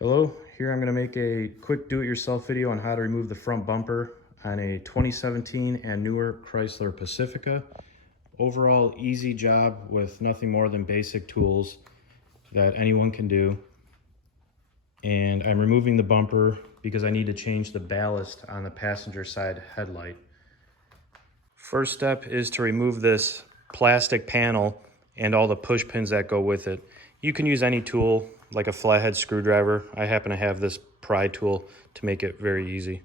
Hello, here I'm going to make a quick do-it-yourself video on how to remove the front bumper on a 2017 and newer Chrysler Pacifica. Overall, easy job with nothing more than basic tools that anyone can do. And I'm removing the bumper because I need to change the ballast on the passenger side headlight. First step is to remove this plastic panel and all the push pins that go with it. You can use any tool like a flathead screwdriver. I happen to have this pry tool to make it very easy.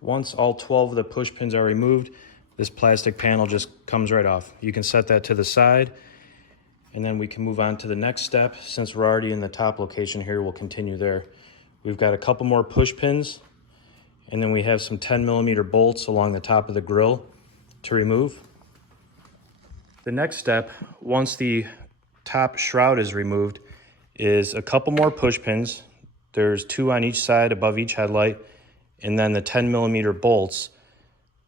Once all 12 of the push pins are removed, this plastic panel just comes right off. You can set that to the side, and then we can move on to the next step. Since we're already in the top location here, we'll continue there. We've got a couple more push pins, and then we have some 10mm bolts along the top of the grille to remove. The next step, once the top shroud is removed, is a couple more push pins. There's 2 on each side above each headlight, and then the 10mm bolts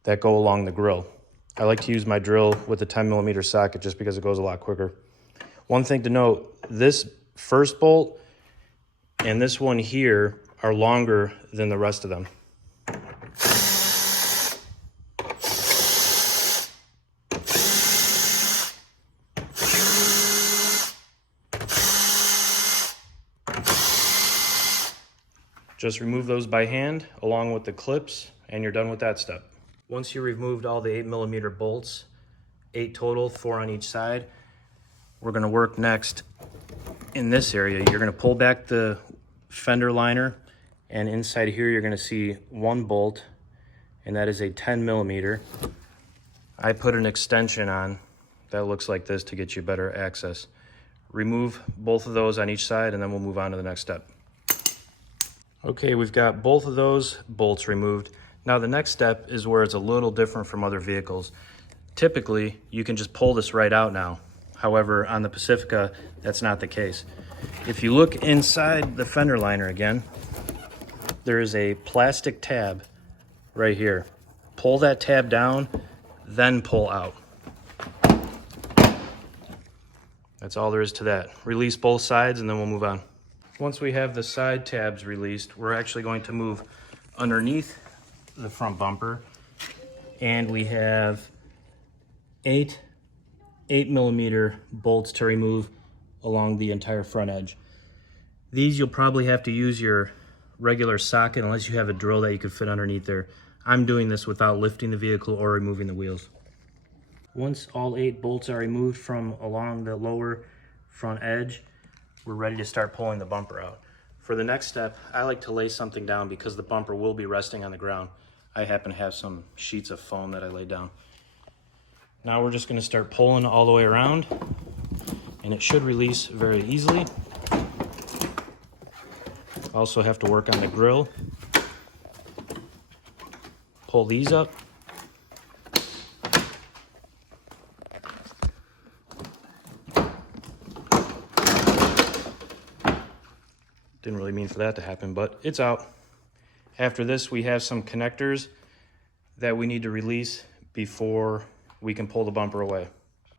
that go along the grille. I like to use my drill with the 10mm socket just because it goes a lot quicker. One thing to note, this first bolt and this one here are longer than the rest of them. Just remove those by hand along with the clips, and you're done with that step. Once you removed all the 8mm bolts, 8 total, 4 on each side, we're gonna work next in this area. You're gonna pull back the fender liner, and inside here you're gonna see 1 bolt, and that is a 10mm. I put an extension on that looks like this to get you better access. Remove both of those on each side, and then we'll move on to the next step. Okay, we've got both of those bolts removed. Now the next step is where it's a little different from other vehicles. Typically, you can just pull this right out now. However, on the Pacifica, that's not the case. If you look inside the fender liner again, there is a plastic tab right here. Pull that tab down, then pull out. That's all there is to that. Release both sides and then we'll move on. Once we have the side tabs released, we're actually going to move underneath the front bumper, and we have 8mm bolts to remove along the entire front edge. These you'll probably have to use your regular socket unless you have a drill that you could fit underneath there. I'm doing this without lifting the vehicle or removing the wheels. Once all 8 bolts are removed from along the lower front edge, we're ready to start pulling the bumper out. For the next step, I like to lay something down because the bumper will be resting on the ground. I happen to have some sheets of foam that I laid down. Now we're just going to start pulling all the way around, and it should release very easily. Also have to work on the grille. Pull these up. Didn't really mean for that to happen, but it's out. After this, we have some connectors that we need to release before we can pull the bumper away.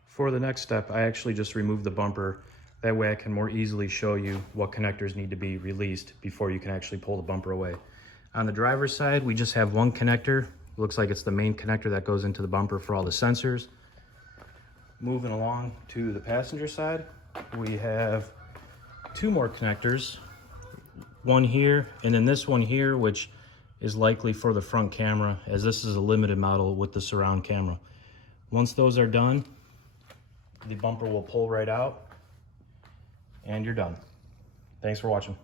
For the next step, I actually just removed the bumper. That way I can more easily show you what connectors need to be released before you can actually pull the bumper away. On the driver's side, we just have 1 connector. It looks like it's the main connector that goes into the bumper for all the sensors. Moving along to the passenger side, we have 2 more connectors. 1 here, and then this one here, which is likely for the front camera, as this is a limited model with the surround camera. Once those are done, the bumper will pull right out, and you're done. Thanks for watching.